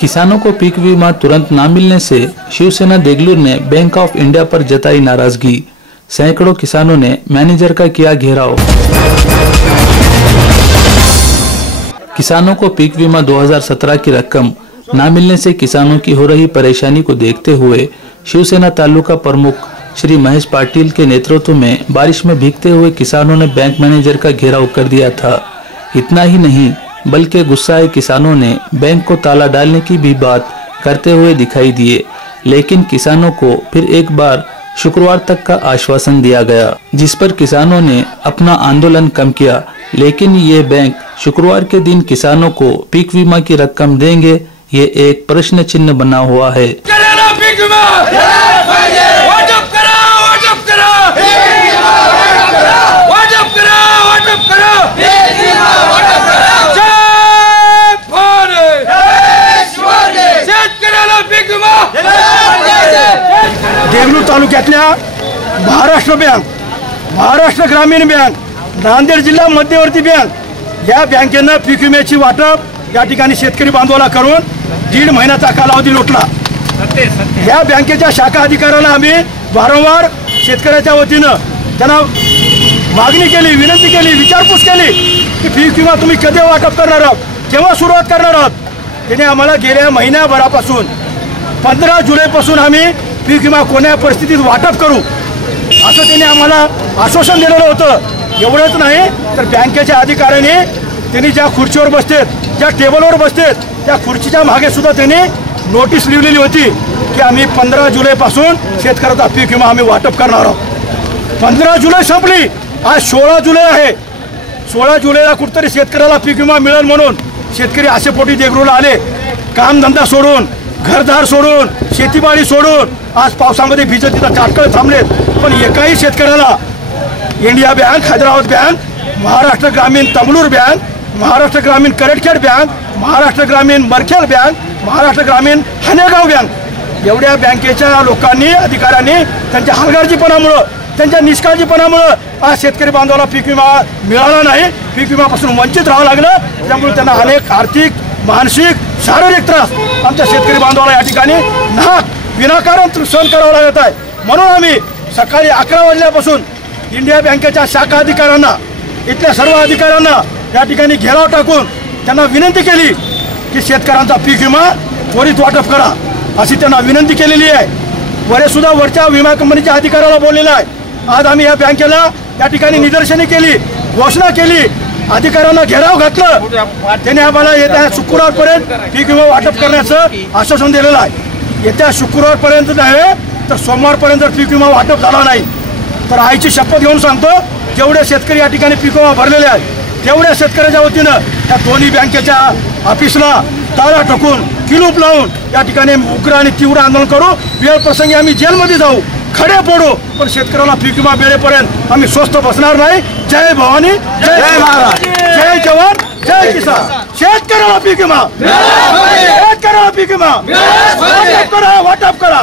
किसानों को पीक बीमा तुरंत न मिलने से शिवसेना देगलूर ने बैंक ऑफ इंडिया पर जताई नाराजगी। सैकड़ों किसानों ने मैनेजर का किया घेराव। किसानों को पीक बीमा 2017 की रकम न मिलने से किसानों की हो रही परेशानी को देखते हुए शिवसेना तालुका प्रमुख श्री महेश पाटिल के नेतृत्व में बारिश में भीगते हुए किसानों ने बैंक मैनेजर का घेराव कर दिया था। इतना ही नहीं बल्कि गुस्साए किसानों ने बैंक को ताला डालने की भी बात करते हुए दिखाई दिए, लेकिन किसानों को फिर एक बार शुक्रवार तक का आश्वासन दिया गया, जिस पर किसानों ने अपना आंदोलन कम किया। लेकिन ये बैंक शुक्रवार के दिन किसानों को पीक बीमा की रकम देंगे, ये एक प्रश्न चिन्ह बना हुआ है। देगलूर तालुक्यातल्या महाराष्ट्र बँक, महाराष्ट्र ग्रामीण बँक, नांदेड जिल्हा मध्यवर्ती बँक या बँकेनं पीक विम्याची वाटप या ठिकाणी शेतकरी बांधवाला करून 1.5 महिन्याचा कालावधी लोटला। या बँकेच्या शाखा अधिकाऱ्याला आम्ही वारंवार शेतकऱ्याच्या वतीनं त्यांना मागणी केली, विनंती केली, विचारपूस केली की पीक विमा तुम्ही कधी वाटप करणार आहात, केव्हा सुरुवात करणार आहात। त्याने आम्हाला गेल्या महिन्याभरापासून 15 जुलैपासून आम्ही पीक विमा कोण्या परिस्थितीत वाटप करू असं त्यांनी आम्हाला आश्वासन दिलेलं होतं। एवढंच नाही तर बँकेच्या अधिकाऱ्यांनी त्यांनी ज्या खुर्चीवर बसतेत, ज्या टेबलवर बसतेत, त्या खुर्चीच्या मागे सुद्धा त्यांनी नोटीस लिहिलेली होती की आम्ही 15 जुलैपासून शेतकऱ्याचा पीक विमा आम्ही वाटप करणार आहोत। 15 जुलै संपली, आज 16 जुलै आहे। 16 जुलैला कुठतरी शेतकऱ्याला पीक विमा मिळेल म्हणून शेतकरी आशेपोटी देगलूरला आले, कामधंदा सोडून, घरदार सोडून, शेतीबाडी सोडून आज पावसामध्ये भिजत तिथं ताटकळ थांबलेत। पण एकाही शेतकऱ्याला India bank, Hyderabad bank, Maharashtra ग्रामीण तमलूर बँक, महाराष्ट्र ग्रामीण करटखेड बँक, महाराष्ट्र ग्रामीण मरखेल बँक, महाराष्ट्र ग्रामीण हनेगाव बँक एवढ्या बँकेच्या लोकांनी, अधिकाऱ्यांनी त्यांच्या हलगर्जीपणामुळं, त्यांच्या निष्काळजीपणामुळं आज शेतकरी बांधवाला पीक विमा मिळाला नाही, पीक विम्यापासून वंचित राहावं लागलं। त्यामुळे त्यांना अनेक आर्थिक, मानसिक, शारीरिक त्रास आमच्या शेतकरी बांधवाला या ठिकाणी विनाकारण सहन करावं लागत आहे। म्हणून आम्ही सकाळी 11 वाजल्यापासून इंडिया बँकेच्या शाखा अधिकाऱ्यांना, इथल्या सर्व अधिकाऱ्यांना या ठिकाणी घेराव टाकून त्यांना विनंती केली की शेतकऱ्यांचा पीक विमा त्वरित वाटप करा अशी त्यांना विनंती केलेली आहे। वरसुद्धा वरच्या विमा कंपनीच्या अधिकाऱ्याला बोललेलं आहे। आज आम्ही या बँकेला या ठिकाणी निदर्शने केली, घोषणा केली, अधिकाऱ्यांना घेराव घातलं। त्यांनी आम्हाला येत्या शुक्रवारपर्यंत पीक विमा वाटप करण्याचं आश्वासन दिलेलं आहे। येत्या शुक्रवारपर्यंत नाही तर सोमवारपर्यंत जर पीक विमा वाटप झाला नाही तर आईची शपथ घेऊन सांगतो, जेवढे शेतकरी या ठिकाणी पीक विमा भरलेले आहेत तेवढ्या शेतकऱ्याच्या वतीनं या दोन्ही बँकेच्या ऑफिसला ताला ठोकून, किलूप लावून या ठिकाणी उग्र आणि तीव्र आंदोलन करू। वेळ प्रसंगी आम्ही जेलमध्ये जाऊ, खडे पडू, पण शेतकऱ्याला पीक विमा मिळेपर्यंत आम्ही स्वस्थ बसणार नाही। जय भवानी, जय महाराज, जय जवान, जय किसान। शेतकऱ्याला पीक विमा, शेतकऱ्याला पीक विमा वाटप करा, वाटप करा।